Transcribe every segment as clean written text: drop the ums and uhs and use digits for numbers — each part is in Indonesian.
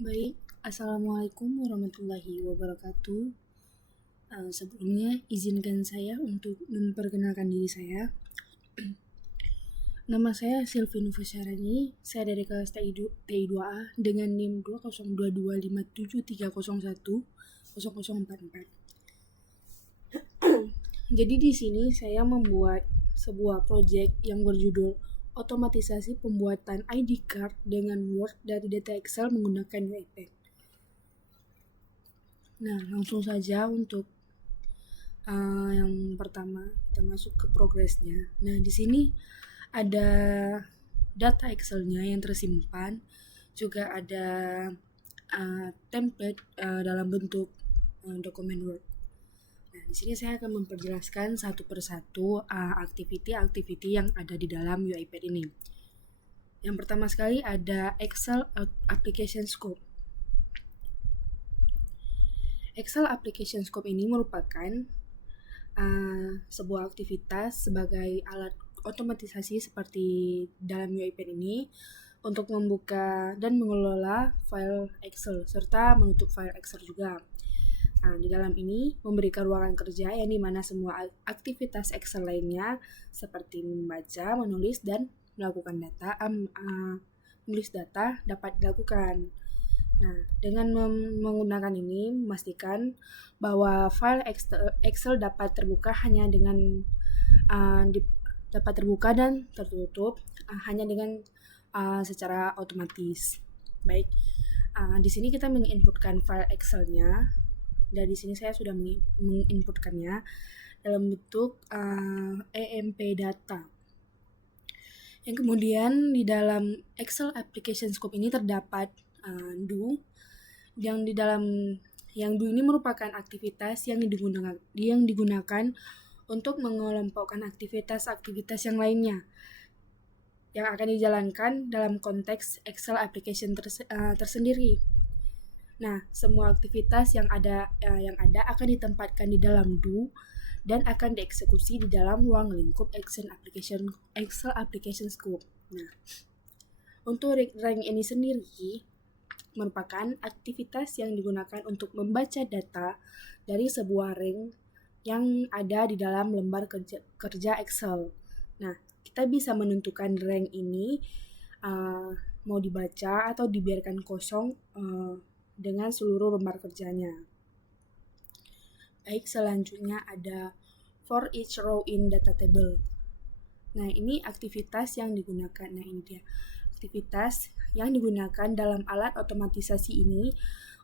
Baik, Assalamualaikum warahmatullahi wabarakatuh. Sebelumnya izinkan saya untuk memperkenalkan diri saya. Nama saya Silvi Nufasyarani, saya dari kelas TI2A dengan NIM 202257301044. Jadi di sini saya membuat sebuah proyek yang berjudul otomatisasi pembuatan ID card dengan Word dari data Excel menggunakan UiPath. Nah, langsung saja untuk yang pertama kita masuk ke progresnya. Nah, di sini ada data Excel-nya yang tersimpan, juga ada template dalam bentuk dokumen Word. Nah, di sini saya akan memperjelaskan satu persatu aktiviti-aktiviti yang ada di dalam UiPath ini. Yang pertama sekali ada Excel Application Scope. Excel Application Scope ini merupakan sebuah aktivitas sebagai alat otomatisasi seperti dalam UiPath ini untuk membuka dan mengelola file Excel serta menutup file Excel juga. Nah, di dalam ini memberikan ruangan kerja yang dimana semua aktivitas Excel lainnya seperti membaca, menulis, dan melakukan menulis data dapat dilakukan. Nah, dengan menggunakan ini memastikan bahwa file Excel dapat terbuka hanya dengan dapat terbuka dan tertutup hanya dengan secara otomatis. Baik, di sini kita menginputkan file Excel-nya. Dan di sini saya sudah menginputkannya dalam bentuk EMP data. Yang kemudian di dalam Excel Application Scope ini terdapat do yang di dalam do ini merupakan aktivitas yang digunakan untuk mengelompokkan aktivitas-aktivitas yang lainnya yang akan dijalankan dalam konteks Excel Application tersendiri. Nah, semua aktivitas yang ada akan ditempatkan di dalam do dan akan dieksekusi di dalam ruang lingkup Excel Application Scope. Nah, untuk rank ini sendiri merupakan aktivitas yang digunakan untuk membaca data dari sebuah rank yang ada di dalam lembar kerja Excel. Nah, kita bisa menentukan rank ini mau dibaca atau dibiarkan kosong dengan seluruh lembar kerjanya. Baik, selanjutnya ada for each row in data table. Nah, ini aktivitas yang digunakan. Nah, ini dia. Aktivitas yang digunakan dalam alat otomatisasi ini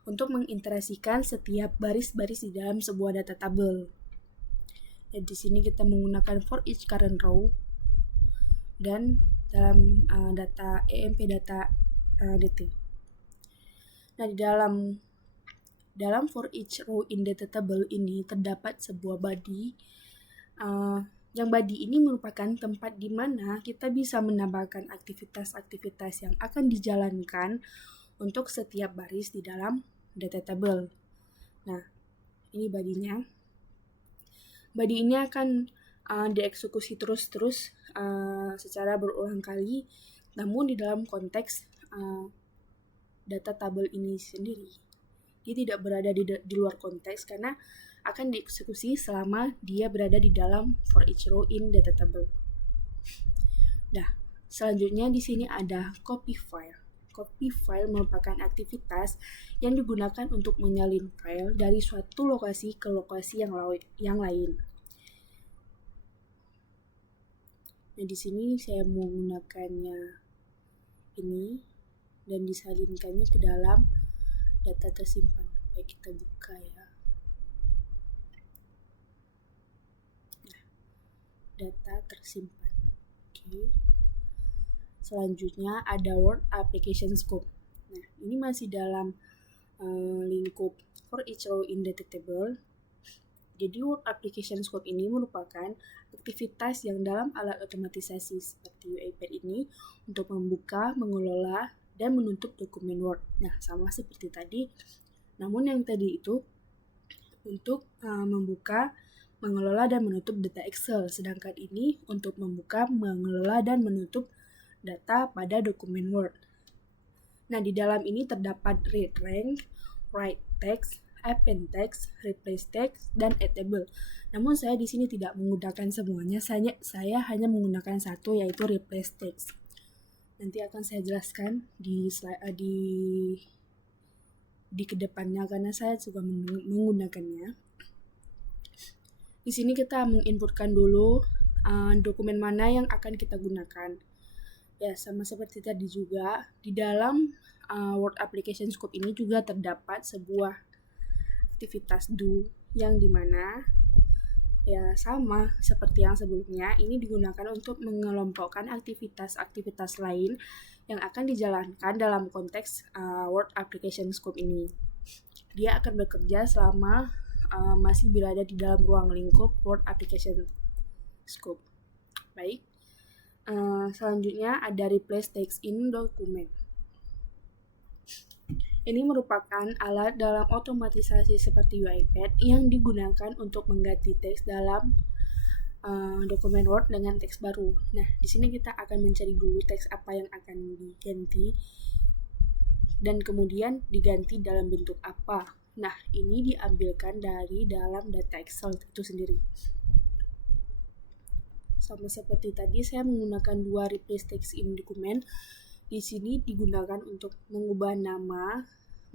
untuk mengintegrasikan setiap baris-baris di dalam sebuah data table. Dan di sini kita menggunakan for each current row dan dalam data EMP data DT. Nah, di dalam for each row in data table ini terdapat sebuah body. Yang body ini merupakan tempat di mana kita bisa menambahkan aktivitas-aktivitas yang akan dijalankan untuk setiap baris di dalam data table. Nah, ini body-nya. Body ini akan dieksekusi terus-terus secara berulang kali, namun di dalam konteks data tabel ini sendiri. Dia tidak berada di luar konteks karena akan dieksekusi selama dia berada di dalam for each row in data table. Nah, selanjutnya di sini ada copy file. Copy file merupakan aktivitas yang digunakan untuk menyalin file dari suatu lokasi ke lokasi yang lain. Nah, di sini saya menggunakannya ini dan disalinkannya ke dalam data tersimpan. Baik, kita buka ya. Nah, data tersimpan. Oke. Selanjutnya ada Word Application Scope. Nah, ini masih dalam lingkup for each row in data table. Jadi Word Application Scope ini merupakan aktivitas yang dalam alat otomatisasi seperti UiPath ini untuk membuka, mengelola, dan menutup dokumen Word. Nah, sama seperti tadi, namun yang tadi itu untuk membuka, mengelola, dan menutup data Excel. Sedangkan ini untuk membuka, mengelola, dan menutup data pada dokumen Word. Nah, di dalam ini terdapat read rank, write text, append text, replace text, dan add table. Namun saya di sini tidak menggunakan semuanya, saya hanya menggunakan satu, yaitu replace text. Nanti akan saya jelaskan di kedepannya karena saya juga menggunakannya. Di sini kita menginputkan dulu dokumen mana yang akan kita gunakan. Ya, sama seperti tadi juga, di dalam Word Application Scope ini juga terdapat sebuah aktivitas do yang dimana ya sama seperti yang sebelumnya, ini digunakan untuk mengelompokkan aktivitas-aktivitas lain yang akan dijalankan dalam konteks Word Application Scope ini. Dia akan bekerja selama masih berada di dalam ruang lingkup Word Application Scope. Baik, selanjutnya ada replace text in document. Ini merupakan alat dalam otomatisasi seperti UiPath yang digunakan untuk mengganti teks dalam dokumen Word dengan teks baru. Nah, di sini kita akan mencari dulu teks apa yang akan diganti dan kemudian diganti dalam bentuk apa. Nah, ini diambilkan dari dalam data Excel itu sendiri. Sama seperti tadi, saya menggunakan dua replace text in document. Di sini digunakan untuk mengubah nama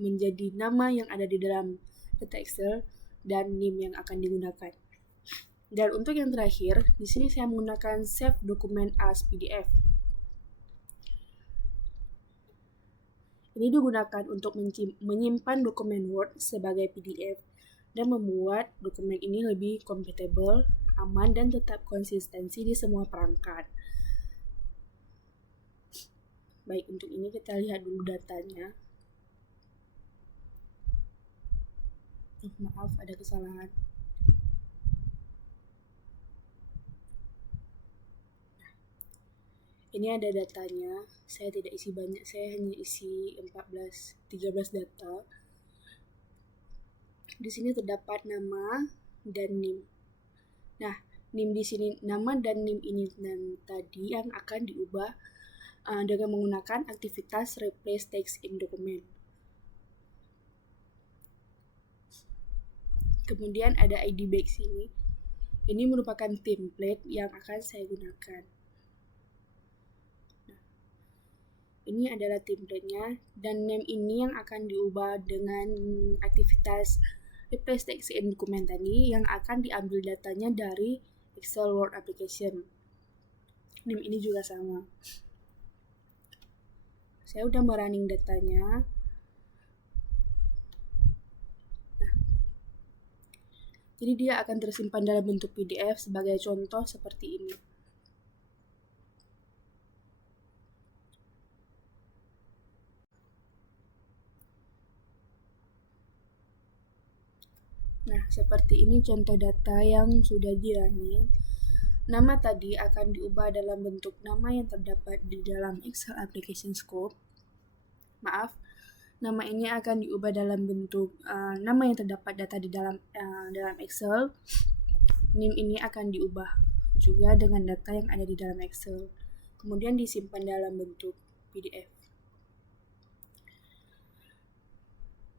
menjadi nama yang ada di dalam data Excel dan NIM yang akan digunakan. Dan untuk yang terakhir, di sini saya menggunakan save document as PDF. Ini digunakan untuk menyimpan dokumen Word sebagai PDF dan membuat dokumen ini lebih compatible, aman, dan tetap konsistensi di semua perangkat. Baik, untuk ini kita lihat dulu datanya. Maaf, ada kesalahan. Ini ada datanya, saya tidak isi banyak, saya hanya isi 13 data. Di sini terdapat nama dan NIM. Nah, NIM di sini, nama dan NIM ini dan tadi yang akan diubah dengan menggunakan aktivitas replace text in document. Kemudian ada ID bag sini. Ini merupakan template yang akan saya gunakan. Nah, ini adalah template-nya dan name ini yang akan diubah dengan aktivitas replace text in document tadi yang akan diambil datanya dari Excel Word Application. Name ini juga sama. Saya udah merunning datanya. Jadi dia akan tersimpan dalam bentuk PDF sebagai contoh seperti ini. Nah, seperti ini contoh data yang sudah di-running. Nama tadi akan diubah dalam bentuk nama yang terdapat di dalam Excel Application Scope. Maaf, nama ini akan diubah dalam bentuk nama yang terdapat data di dalam Excel. NIM ini akan diubah juga dengan data yang ada di dalam Excel. Kemudian disimpan dalam bentuk PDF.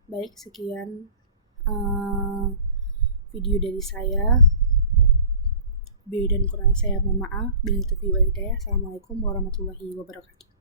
Baik, sekian video dari saya. Lebih dan kurang saya mohon maaf. Bila taufiq wal hidayah. Assalamualaikum warahmatullahi wabarakatuh.